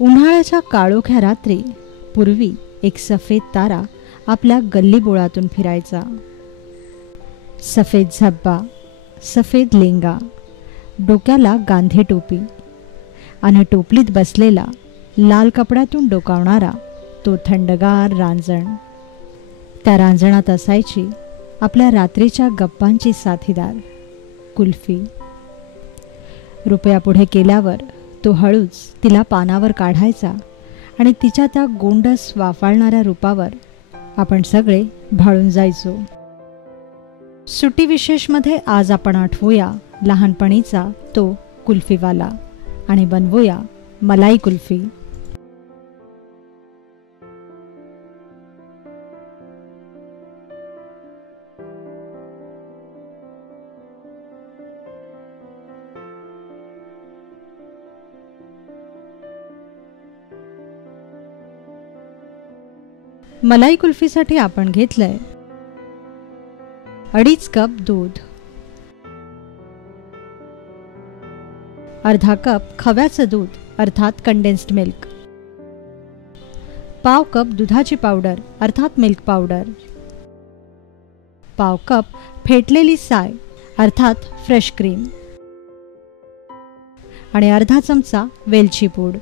उन्हाळ्याच्या काळोख्या रात्री पूर्वी एक सफेद तारा आपल्या गल्लीबोळातून फिरायचा. सफेद झब्बा, सफेद लेंगा, डोक्याला गांधी टोपी आणि टोपलीत बसलेला लाल कपड्यातून डोकावणारा तो थंडगार रांजण. त्या रांजणात असायची आपल्या रात्रीच्या गप्पांची साथीदार कुल्फी. रुपया पुढे केल्यावर तो हळूच तिला पानावर काढायचा आणि तिच्या त्या गोंडस वाफाळणाऱ्या रूपावर आपण सगळे भाळून जायचो. सुट्टी विशेषमध्ये आज आपण आठवूया लहानपणीचा तो कुल्फीवाला आणि बनवूया मलाई कुल्फी. मलाई कुल्फीसाठी आपण घेतलंय 2.5 कप दूध, अर्धा कप खव्याचं दूध अर्थात कंडेन्स्ड मिल्क, पाव कप दुधाची पावडर अर्थात मिल्क पावडर, पाव कप फेटलेली साय अर्थात फ्रेश क्रीम आणि अर्धा चमचा वेलची पूड.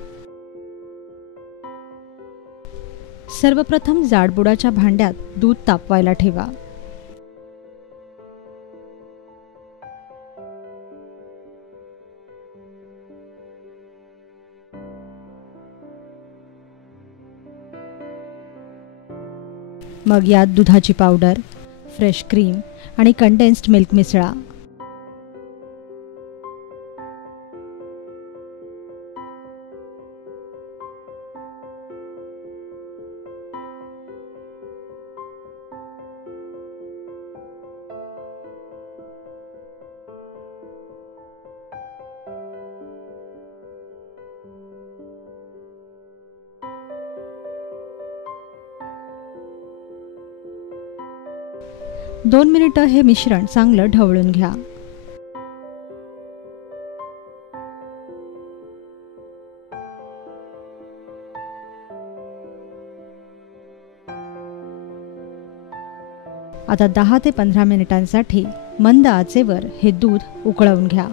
सर्वप्रथम जाडबुडाच्या भांड्यात दूध तापवायला ठेवा. मग यात दुधाची पावडर, फ्रेश क्रीम आणि कंडेन्स्ड मिल्क मिसळा. दोन मिनिटं हे मिश्रण चांगलं ढवळून घ्या. आता 10 ते 15 मिनिटांसाठी मंद आचेवर हे दूध उकळवून घ्या.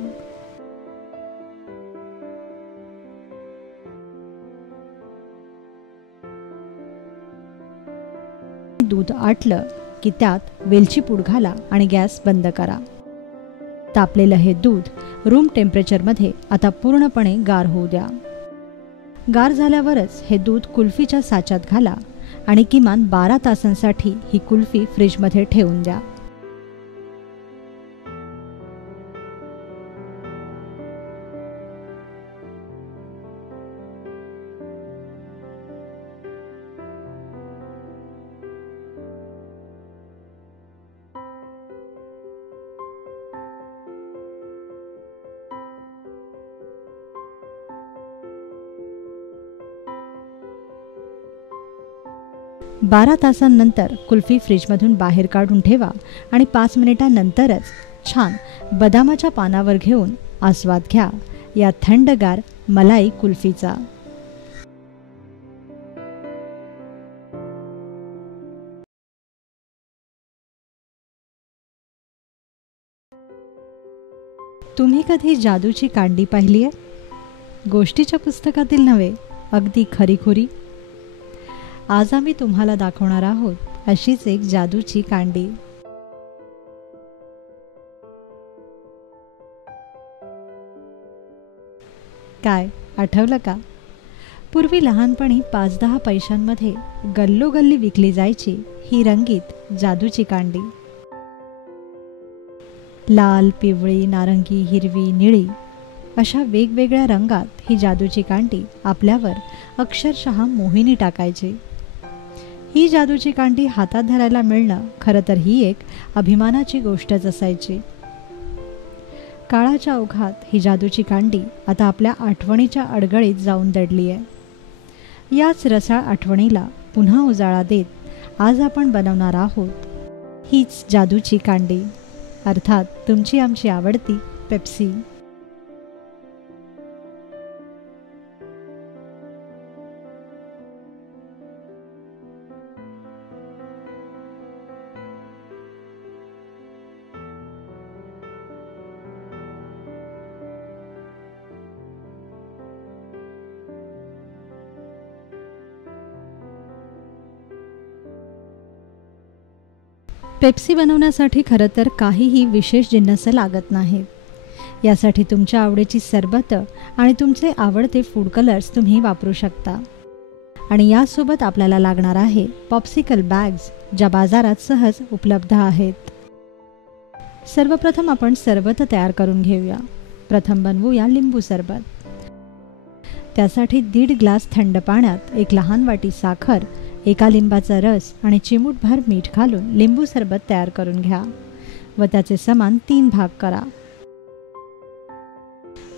दूध आटलं की त्यात वेलची पूड घाला आणि गॅस बंद करा. तापलेलं हे दूध रूम टेम्परेचरमध्ये आता पूर्णपणे गार होऊ द्या. गार झाल्यावरच हे दूध कुल्फीच्या साच्यात घाला आणि किमान 12 तासांसाठी ही कुल्फी फ्रीजमध्ये ठेवून द्या. बारा तासांनंतर कुल्फी फ्रीजमधून बाहेर काढून ठेवा आणि 5 मिनिटांनंतरच छान बदामाच्या पानावर घेऊन आस्वाद घ्या या थंडगार मलाई कुल्फीचा. तुम्ही कधी जादूची कांडी पाहिली आहे? गोष्टीच्या पुस्तकातील नव्हे, अगदी खरीखुरी. आज आम्ही तुम्हाला दाखवणार आहोत अशीच एक जादूची कांडी. काय आठवलं का? पूर्वी लहानपणी 5-10 पैशांमध्ये गल्लोगल्ली विकली जायची ही रंगीत जादूची कांडी. लाल, पिवळी, नारंगी, हिरवी, निळी अशा वेगवेगळ्या रंगात ही जादूची कांडी आपल्यावर अक्षरशः मोहिनी टाकायची. ही जादूची कांडी हातात धरायला मिळणं खरं तर ही एक अभिमानाची गोष्टच असायची. काळाच्या ओघात ही जादूची कांडी आता आपल्या आठवणीच्या अडगळीत जाऊन दडली आहे. याच रसाळ आठवणीला पुन्हा उजाळा देत आज आपण बनवणार आहोत हीच जादूची कांडी, अर्थात तुमची आमची आवडती पेप्सी. पेप्सी बनवण्यासाठी खरं तर काहीही विशेष जिन्नस लागत नाहीत. यासाठी तुमच्या आवडीची सरबतं आणि तुमचे आवडते फूड कलर्स तुम्ही वापरू शकता. आणि यासोबत आपल्याला लागणार आहे पॉप्सिकल बॅग्स, ज्या बाजारात सहज उपलब्ध आहेत. सर्वप्रथम आपण सरबत तयार करून घेऊया. प्रथम बनवूया लिंबू सरबत. त्यासाठी 1.5 ग्लास थंड पाण्यात 1 लहान वाटी साखर, 1 लिंबाचा रस आणि चिमूटभर मीठ घालून लिंबू सरबत तयार करून घ्या व त्याचे समान 3 भाग करा.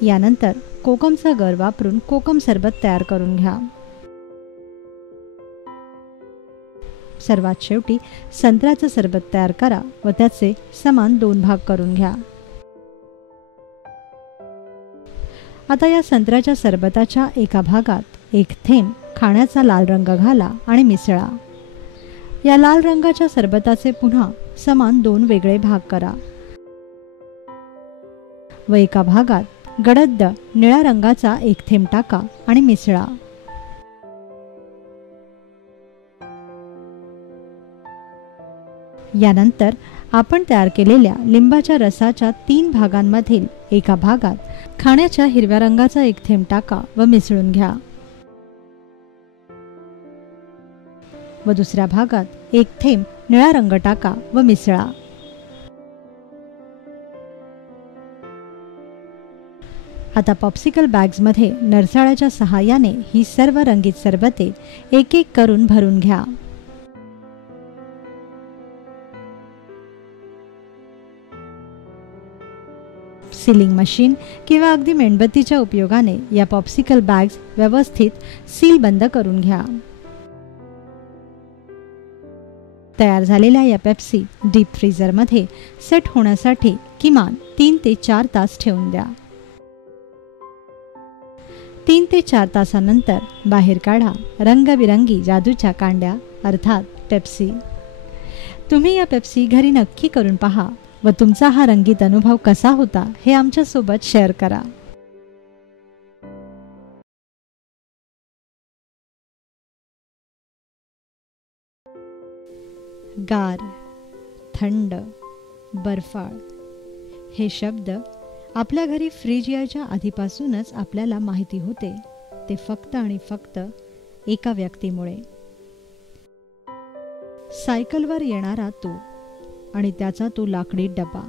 यानंतर कोकमचा गर वापरून कोकम सरबत तयार करून घ्या. सर्वात शेवटी संत्र्याचं सरबत तयार करा व त्याचे समान 2 भाग करून घ्या. आता या संत्र्याच्या सरबताच्या एका भागात 1 थेंब खाण्याचा लाल रंग घाला आणि मिसळा. या लाल रंगाच्या सरबताचे पुन्हा समान 2 वेगळे भाग करा व एका भागात गडद निळ्या रंगाचा 1 थेंब टाका आणि मिसळा. यानंतर आपण तयार केलेल्या लिंबाच्या रसाच्या 3 भागांमधील एका भागात खाण्याच्या हिरव्या रंगाचा 1 थेंब टाका व मिसळून घ्या व दुसऱ्या भागात 1 थेंब निळा रंग टाका व मिसळा. आता पॉप्सिकल बॅग्समध्ये नरसाळ्याच्या सहाय्याने ही सर्व रंगीत सरबते एक एक करून भरून घ्या. सीलिंग मशीन किंवा अगदी मेणबत्तीच्या उपयोगाने या पॉप्सिकल बॅग्स व्यवस्थित सील बंद करून घ्या. तयार झालेल्या या पेप्सी डीप फ्रीझरमध्ये सेट होण्यासाठी किमान 3 ते 4 तास ठेवून द्या. 3 ते 4 तासानंतर बाहेर काढा रंगबिरंगी जादूच्या कांड्या अर्थात पेप्सी. तुम्ही या पेप्सी घरी नक्की करून पहा व तुमचा हा रंगीत अनुभव कसा होता हे आमच्यासोबत शेअर करा. गार, थंड, बर्फाळ हे शब्द आपल्या घरी फ्रीज यायच्या आधीपासूनच आपल्याला माहिती होते. ते फक्त आणि फक्त एका व्यक्तीमुळे. सायकलवर येणारा तो आणि त्याचा तो लाकडी डबा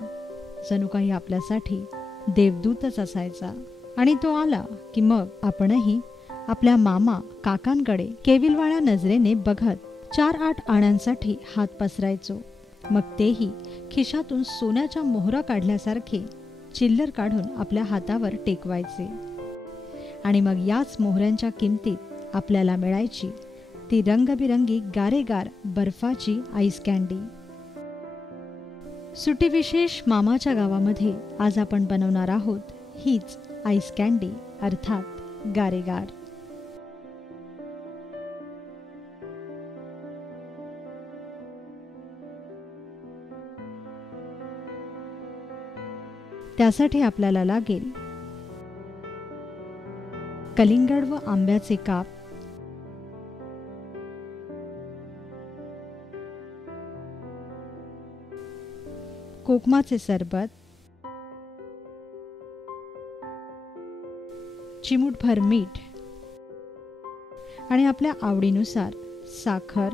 जणू काही आपल्यासाठी देवदूतच असायचा. आणि तो आला की मग आपणही आपल्या मामा काकांकडे केविलवाण्या नजरेने बघत 4-8 आण्यांसाठी हात पसरायचो. मग तेही खिशातून सोन्याच्या मोहरा काढल्यासारखे चिल्लर काढून आपल्या हातावर टेकवायचे. आणि मग याच मोहऱ्यांच्या किमतीत आपल्याला मिळायची ती रंगबिरंगी गारेगार बर्फाची आईस कँडी. सुट्टी विशेष मामाच्या गावामध्ये आज आपण बनवणार आहोत हीच आईस कँडी अर्थात गारेगार. त्यासाठी आपल्याला लागेल कलिंगड व आंब्याचे काप, कोकमाचे सरबत, चिमूटभर मीठ आणि आपल्या आवडीनुसार साखर,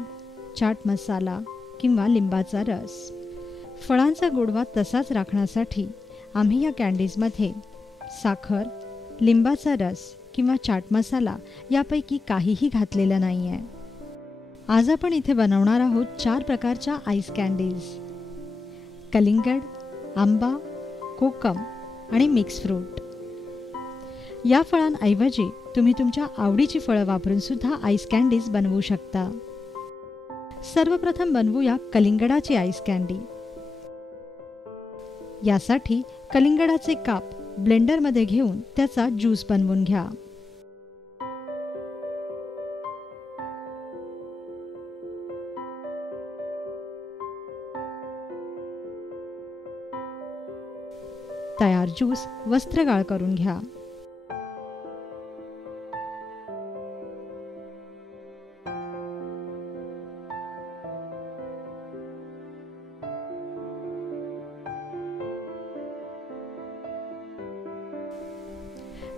चाट मसाला किंवा लिंबाचा रस. फळांचा गोडवा तसाच राखण्यासाठी आम्ही या कँडीजमध्ये साखर, लिंबाचा रस किंवा चाट मसाला यापैकी काहीही घातलेला नाही आहे. आज आपण इथे बनवणार आहोत 4 प्रकारच्या आईस कँडीज. कलिंगड, आंबा, कोकम आणि मिक्स फ्रूट. या फळांऐवजी तुम्ही तुमच्या आवडीची फळं वापरून सुद्धा आईस कँडीज बनवू शकता. सर्वप्रथम बनवूया कलिंगडाची आईस कँडी. यासाठी कलिंगडाचे काप ब्लेंडरमध्ये घेऊन त्याचा ज्यूस बनवून घ्या. तयार ज्यूस वस्त्रगाळ करून घ्या.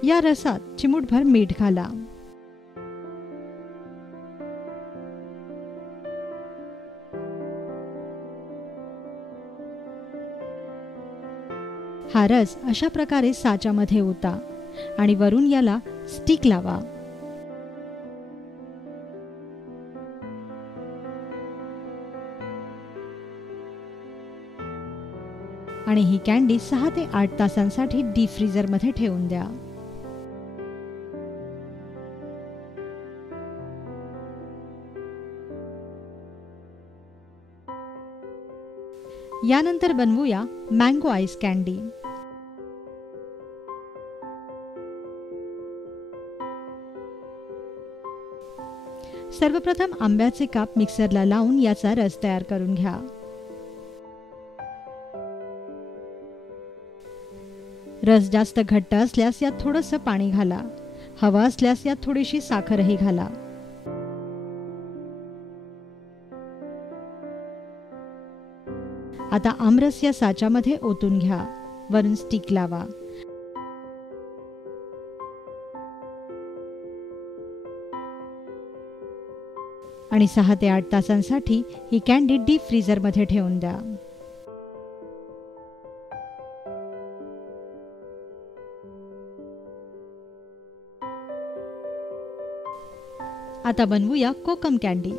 या रसात चिमूटभर मीठ घाला. हा रस अशा प्रकारे साच्यामध्ये ओता आणि वरून याला स्टिक लावा. आणि ही कॅन्डी 6 ते 8 तासांसाठी डीप फ्रीझरमध्ये ठेवून द्या. यानंतर बनवूया मँगो आईस कॅन्डी. सर्वप्रथम आंब्याचे काप मिक्सरला लावून याचा रस तयार करून घ्या. रस जास्त घट्ट असल्यास यात थोडंसं पाणी घाला. हवा असल्यास यात थोडीशी साखरही घाला. आता आमरस या साच्यामध्ये ओतून घ्या. वरून स्टिक लावा. आणि 6 ते 8 तासांसाठी ही कॅन्डी डीप फ्रीझरमध्ये ठेवून द्या. आता बनवूया कोकम कॅन्डी.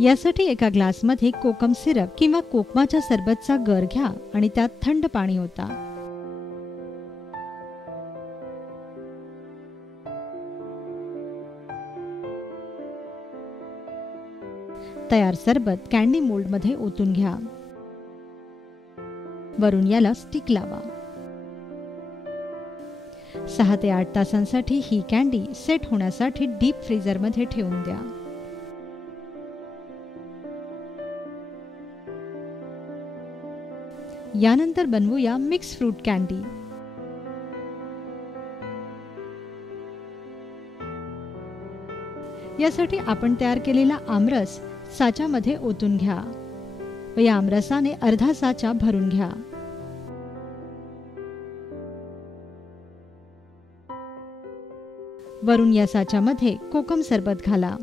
यासाठी एका ग्लासमध्ये कोकम सिरप किंवा कोकमाच्या सरबतचा गर घ्या आणि त्यात थंड पाणी ओता. तयार सरबत कॅन्डी मोल्डमध्ये ओतून घ्या. वरून याला स्टिक लावा. 6 ते 8 तासांसाठी ही कॅन्डी सेट होण्यासाठी डीप फ्रीझरमध्ये ठेवून द्या. यानंतर बनवूया मिक्स फ्रूट कॅन्डी. यासाठी आपण तयार केलेला आमरस साच्यामध्ये ओतून घ्या व या आमरसाने अर्धा साचा भरून घ्या. वरून या साच्यामध्ये कोकम सरबत घाला.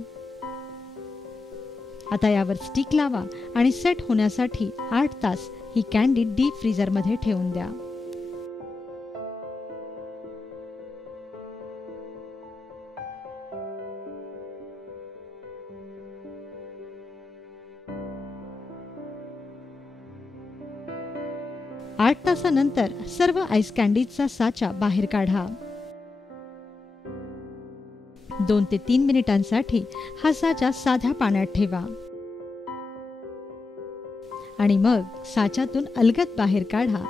आता यावर स्टिक लावा आणि सेट होण्यासाठी 8 तास ही कॅन्डी डीप फ्रीझरमध्ये ठेवून द्या. आठ तासानंतर सर्व आईस कॅन्डीजचा साचा बाहेर काढा. 2 ते 3 मिनिटांसाठी हा साचा साध्या पाण्यात ठेवा आणि मग साच्यातून अलगद बाहेर काढा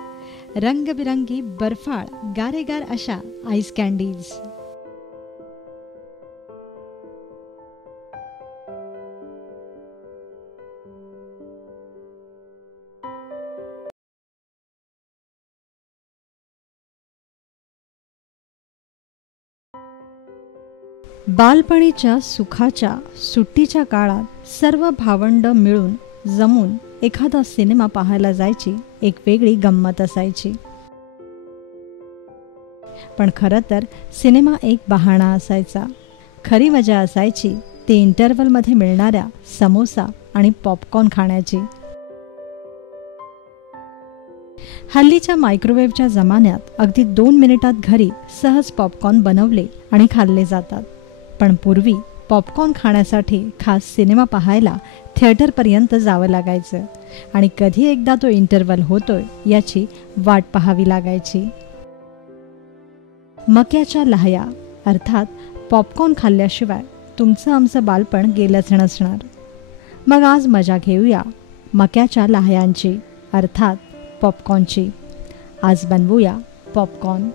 रंगबिरंगी बर्फाळ गारेगार अशा आईस कॅन्डीज. बालपणीच्या सुखाच्या सुट्टीच्या काळात सर्व भावंड मिळून जमून एखादा सिनेमा पाहायला जायची एक वेगळी गंमत असायची. पण खरं तर सिनेमा एक बहाणा असायचा. खरी मजा असायची ते इंटरव्हलमध्ये मिळणाऱ्या समोसा आणि पॉपकॉर्न खाण्याची. हल्लीच्या मायक्रोवेव्हच्या जमान्यात अगदी 2 मिनिटात घरी सहज पॉपकॉर्न बनवले आणि खाल्ले जातात. पण पूर्वी पॉपकॉर्न खाण्यासाठी खास सिनेमा पाहायला थिएटरपर्यंत जावं लागायचं आणि कधी एकदा तो इंटरव्हल होतोय याची वाट पाहावी लागायची. मक्याच्या लाह्या अर्थात पॉपकॉर्न खाल्ल्याशिवाय तुमचं आमचं बालपण गेलंच नसणार. मग आज मजा घेऊया मक्याच्या लाह्यांची अर्थात पॉपकॉर्नची. आज बनवूया पॉपकॉर्न.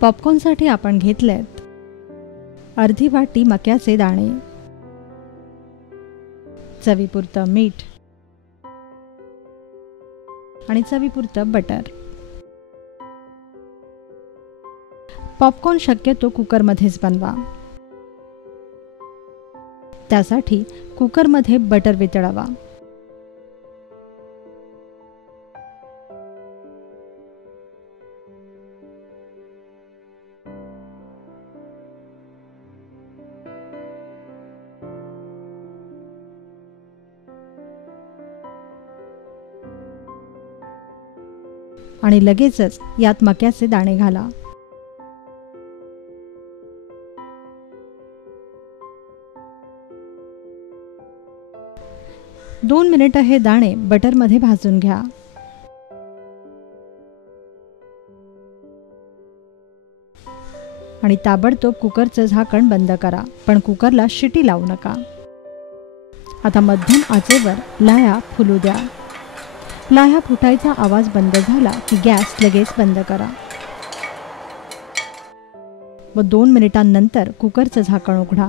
पॉपकॉर्नसाठी आपण घेतलेत अर्धी वाटी मक्याचे दाणे, चवीपुरतं मीठ आणि चवीपुरतं बटर. पॉपकॉर्न शक्यतो कुकरमध्येच बनवा. त्यासाठी कुकरमध्ये बटर वितळावा. आणि लगेचच यात मक्याचे दाणे घाला. दोन मिनिटं हे दाणे बटरमध्ये भाजून घ्या. आणि ताबडतोब कुकरचं झाकण बंद करा, पण कुकरला शिटी लावू नका. आता मध्यम आचेवर लाह्या फुलू द्या. लाह्या फुटायचा आवाज बंद झाला की गॅस लगेच बंद करा व 2 मिनिटांनंतर कुकरचं झाकण उघडा.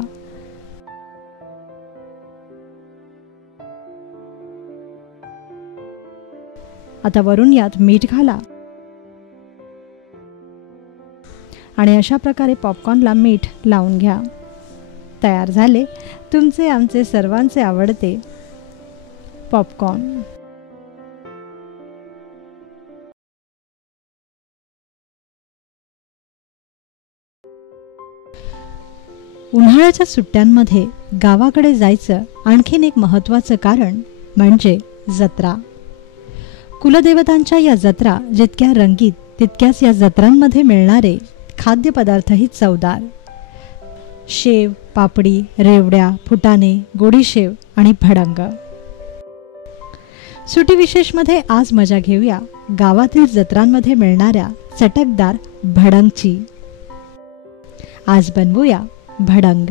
आता वरून यात मीठ घाला आणि अशा प्रकारे पॉपकॉर्नला मीठ लावून घ्या. तयार झाले तुमचे आमचे सर्वांचे आवडते पॉपकॉर्न. उन्हाळ्याच्या सुट्ट्यांमध्ये गावाकडे जायचं आणखीन एक महत्त्वाचं कारण म्हणजे जत्रा. कुलदेवतांच्या या जत्रा जितक्या रंगीत तितक्याच या जत्रांमध्ये मिळणारे खाद्यपदार्थही चवदार. शेव, पापडी, रेवड्या, फुटाणे, गोडीशेव आणि भडंग. सुटी विशेषमध्ये आज मजा घेऊया गावातील जत्रांमध्ये मिळणाऱ्या चटकदार भडंगची. आज बनवूया भडंग.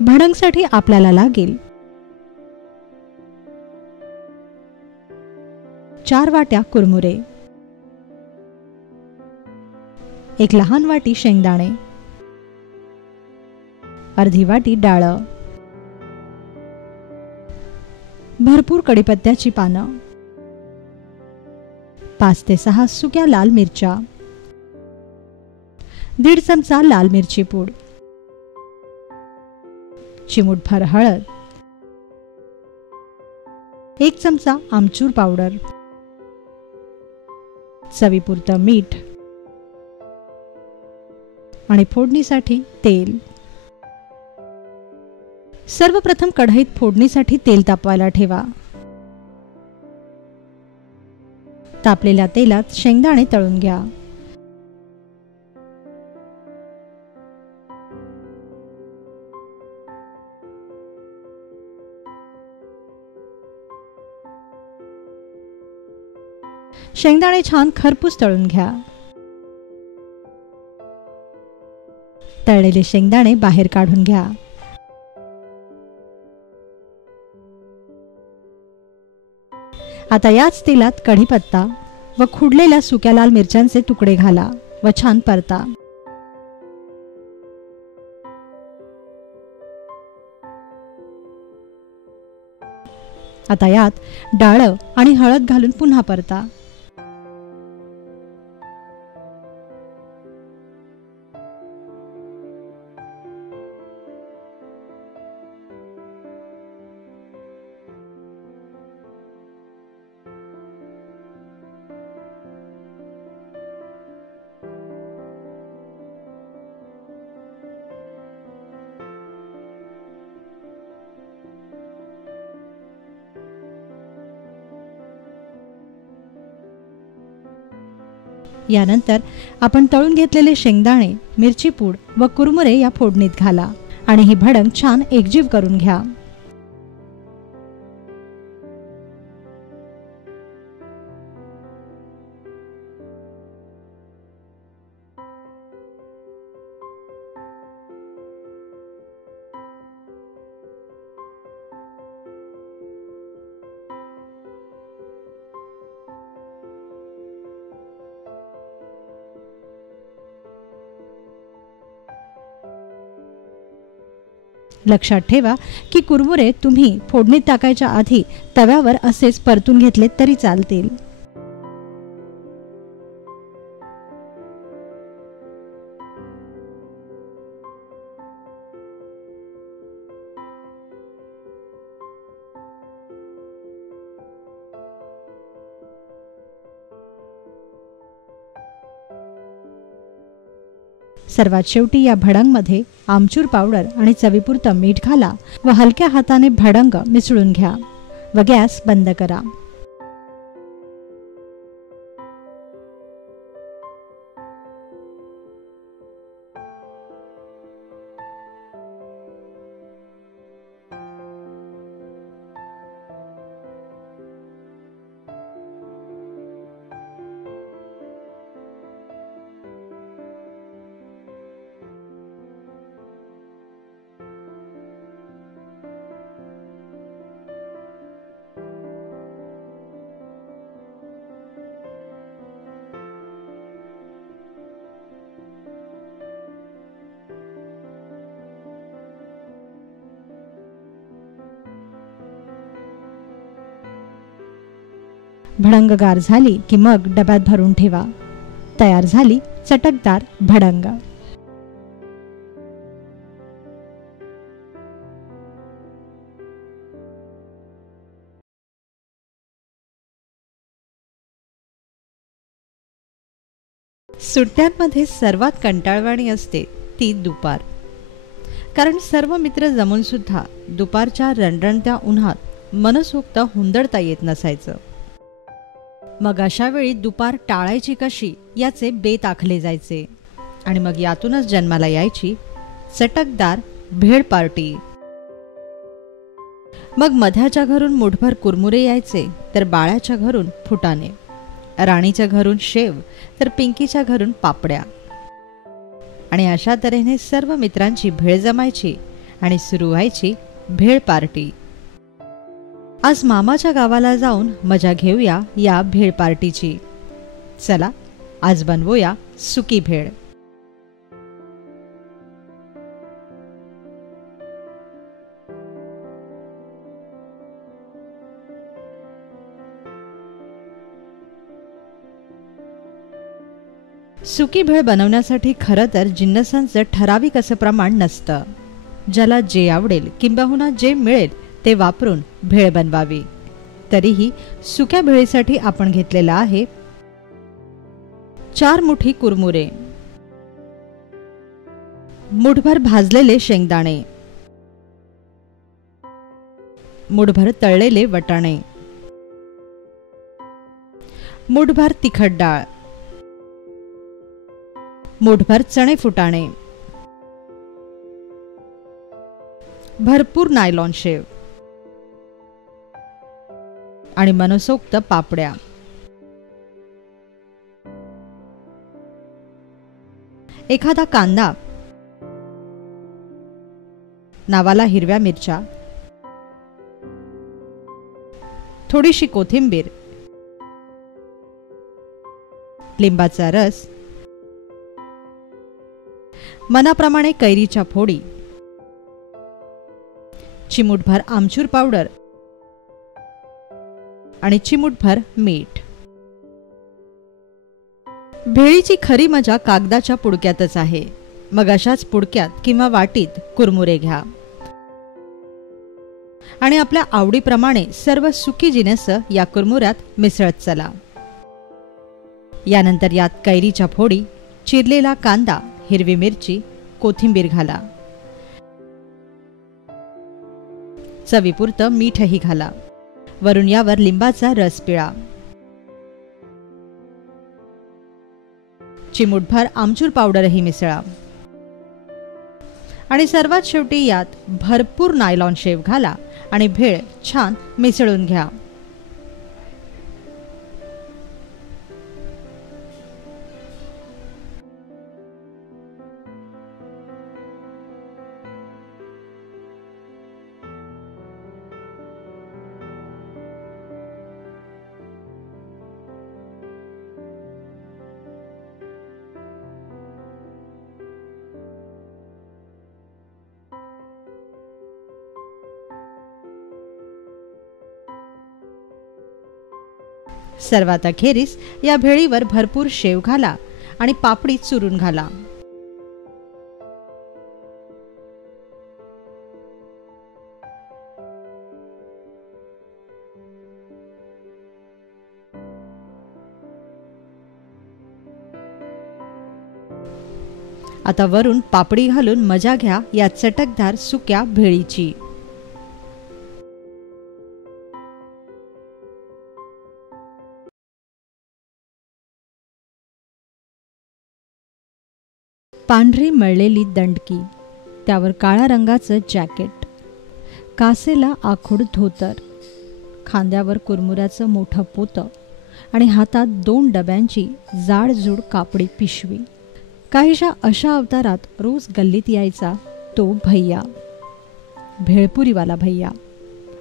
भडंगसाठी आपल्याला लागेल 4 वाट्या कुरमुरे, 1 लहान वाटी शेंगदाणे, अर्धी वाटी डाळ, भरपूर कढीपत्त्याची पानं, 5 ते 6 सुक्या लाल मिरच्या, 1.5 चमचा लाल मिरची पूड, चिमूटभर हळद, 1 चमचा आमचूर पावडर, चवीपुरतं मीठ आणि फोडणीसाठी तेल. सर्वप्रथम कढईत फोडणीसाठी तेल तापवायला ठेवा. तापलेल्या तेलात शेंगदाणे तळून घ्या. शेंगदाणे छान खरपूस तळून घ्या. तळलेले शेंगदाणे बाहेर काढून घ्या. आता याच तेलात कढीपत्ता व खुडलेल्या सुक्या लाल मिरच्यांचे तुकडे घाला व छान परता. आता यात डाळ आणि हळद घालून पुन्हा परता. यानंतर आपण तळून घेतलेले शेंगदाणे, मिरची पूड व कुरमुरे या फोडणीत घाला आणि ही भडंग छान एकजीव करून घ्या. लक्षात ठेवा की कुरमुरे तुम्ही फोडणीत टाकायच्या आधी तव्यावर असेच परतून घेतले तरी चालतील. सर्वात शेवटी या भडंगमध्ये आमचूर पावडर आणि चवीपुरतं मीठ घाला व हलक्या हाताने भडंग मिसळून घ्या व गॅस बंद करा. भडंग गार झाली की मग डब्यात भरून ठेवा. तयार झाली चटकदार भडंग. सुट्ट्यांमध्ये सर्वात कंटाळवाणी असते ती दुपार. कारण सर्व मित्र जमून सुद्धा दुपारच्या रणरणत्या उन्हात मनसोक्त हुंदडता येत नसायचं. मग अशा वेळी दुपार टाळायची कशी याचे बेत आखले जायचे आणि मग यातूनच जन्माला यायची चटकदार भेळ पार्टी. मग मध्याच्या घरून मुठभर कुरमुरे यायचे तर बाळ्याच्या घरून फुटाणे, राणीच्या घरून शेव तर पिंकीच्या घरून पापड्या. आणि अशा तऱ्हेने सर्व मित्रांची भेळ जमायची आणि सुरू व्हायची भेळ पार्टी. आज मामाच्या गावाला जाऊन मजा घेऊया या भेळ पार्टीची. चला आज बनवूया सुकी भेळ. सुकी भेळ बनवण्यासाठी खरं तर जिन्नसांचं ठराविक असं प्रमाण नसतं. ज्याला जे आवडेल किंबहुना जे मिळेल ते वापरून भेळ बनवावी. तरीही सुक्या भेळीसाठी आपण घेतलेला आहे 4 मुठी कुरमुरे, मुठभर भाजलेले शेंगदाणे, मुठभर तळलेले वटाणे, मुठभर तिखट डाळ, मुठभर चणे फुटाणे, भरपूर नायलॉन शेव आणि मनसोक्त पापड्या. एखादा कांदा, नावाला हिरव्या मिरच्या, थोडीशी कोथिंबीर, लिंबाचा रस, मनाप्रमाणे कैरीच्या फोडी, चिमूटभर आमचूर पावडर आणि चिमूटभर मीठ. भेळीची खरी मजा कागदाच्या पुडक्यातच आहे. मग अशाच पुडक्यात किंवा वाटीत कुरमुरे घ्या आणि आपल्या आवडीप्रमाणे सर्व सुकी जिन्नस या कुरमुऱ्यात मिसळत चला. यानंतर यात कैरीच्या फोडी, चिरलेला कांदा, हिरवी मिरची, कोथिंबीर घाला. चवीपुरतं मीठही घाला. वरून यावर लिंबाचा रस पिळा. चिमूटभर आमचूर पावडरही मिसळा आणि सर्वात शेवटी यात भरपूर नायलॉन शेव घाला आणि भेळ छान मिसळून घ्या. सर्वात अखेरीस या भेळीवर भरपूर शेव घाला आणि पापडी चुरून घाला. आता वरून पापडी घालून मजा घ्या या चटकदार सुक्या भेळीची. पांढरी मळलेली दंडकी, त्यावर काळ्या रंगाचं जॅकेट, कासेला आखूड धोतर, खांद्यावर कुरमुऱ्याचं मोठं पोतं आणि हातात 2 डब्यांची जाडजूड कापडी पिशवी. काहीशा अशा अवतारात रोज गल्लीत यायचा तो भैया, भेळपुरीवाला भैया.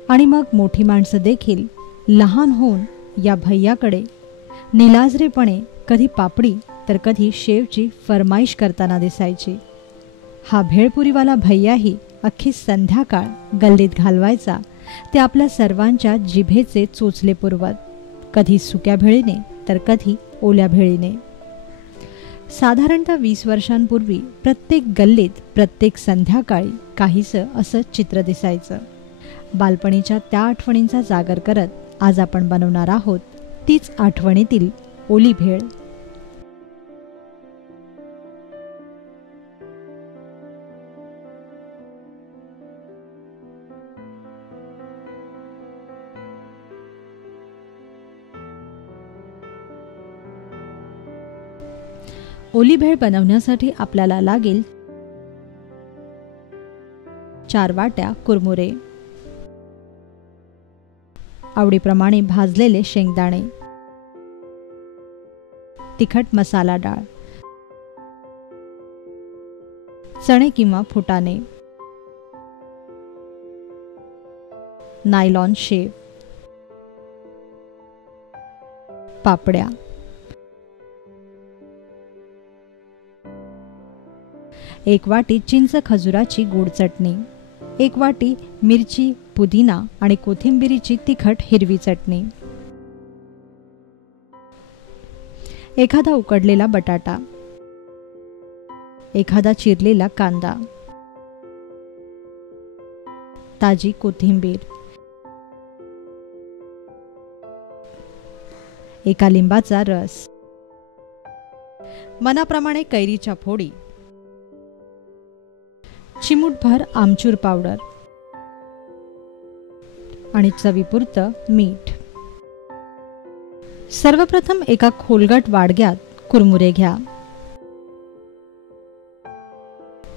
आणि मग मोठी माणसं देखील लहान होऊन या भैयाकडे निलाजरेपणे कधी पापडी तर कधी शेवची फरमाईश करताना दिसायची. हा भेळपुरीवाला भैयाही अख्खी संध्याकाळ गल्लीत घालवायचा ते आपल्या सर्वांच्या जिभेचे चोचले पुरवत, कधी सुक्या भेळीने तर कधी ओल्या भेळीने. साधारणतः 20 वर्षांपूर्वी प्रत्येक गल्लीत प्रत्येक संध्याकाळी काहीसं असं चित्र दिसायचं. बालपणीच्या त्या आठवणींचा जागर करत आज आपण बनवणार आहोत तीच आठवणीतील ओली भेळ. ओली भेळ बनवण्यासाठी आपल्याला लागेल 4 वाट्या कुरमुरे, आवडीप्रमाणे भाजलेले शेंगदाणे, तिखट मसाला डाळ, चणे किंवा फुटाणे, नायलॉन शेव, पापड्या, 1 वाटी चिंच खजुराची गोड चटणी, 1 वाटी मिरची, पुदिना आणि कोथिंबिरीची तिखट हिरवी चटणी, एखादा उकडलेला बटाटा, एखादा चिरलेला कांदा, ताजी कोथिंबीर, एका लिंबाचा रस, मनाप्रमाणे कैरीच्या फोडी, चिमूटभर आमचूर पावडर आणि चवीपुरतं मीठ. सर्वप्रथम एका खोलगट वाडग्यात कुरमुरे घ्या.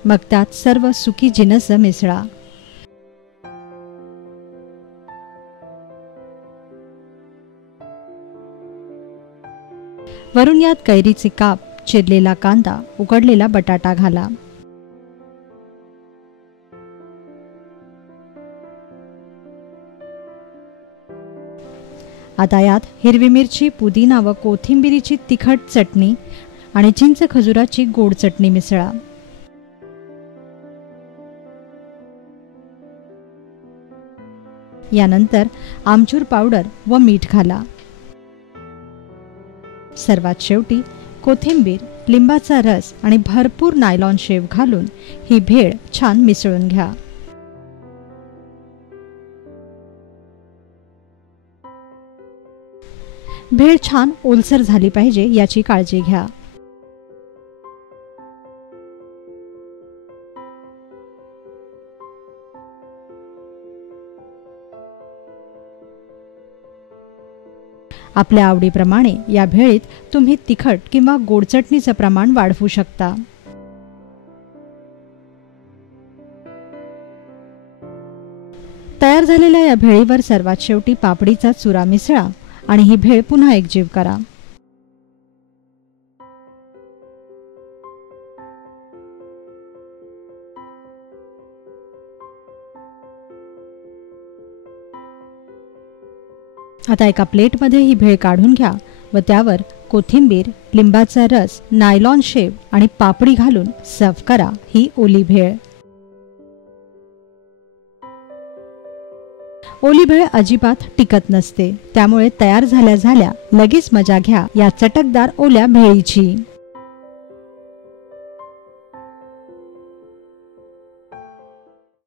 मग त्यात सर्व सुकी जिनस मिसळा. वरून यात कैरीचे काप, चिरलेला कांदा, उकडलेला बटाटा घाला. आता यात हिरवी मिरची, पुदिना व कोथिंबिरीची तिखट चटणी आणि चिंच खजुराची गोड चटणी मिसळा. यानंतर आमचूर पावडर व मीठ घाला. सर्वात शेवटी कोथिंबीर, लिंबाचा रस आणि भरपूर नायलॉन शेव घालून ही भेळ छान मिसळून घ्या. भेळ छान ओलसर झाली पाहिजे याची काळजी घ्या. आपल्या आवडीप्रमाणे या भेळीत तुम्ही तिखट किंवा गोड चटणीचं प्रमाण वाढवू शकता. तयार झालेल्या या भेळीवर सर्वात शेवटी पापडीचा चुरा मिसळा आणि ही भेळ पुन्हा एकजीव करा. आता एका प्लेटमध्ये ही भेळ काढून घ्या व त्यावर कोथिंबीर, लिंबाचा रस, नायलॉन शेव आणि पापडी घालून सर्व्ह करा ही ओली भेळ. ओली भेळ अजिबात टिकत नसते, त्यामुळे तयार झाल्या झाल्या लगेच मजा घ्या या चटकदार ओल्या भेळीची।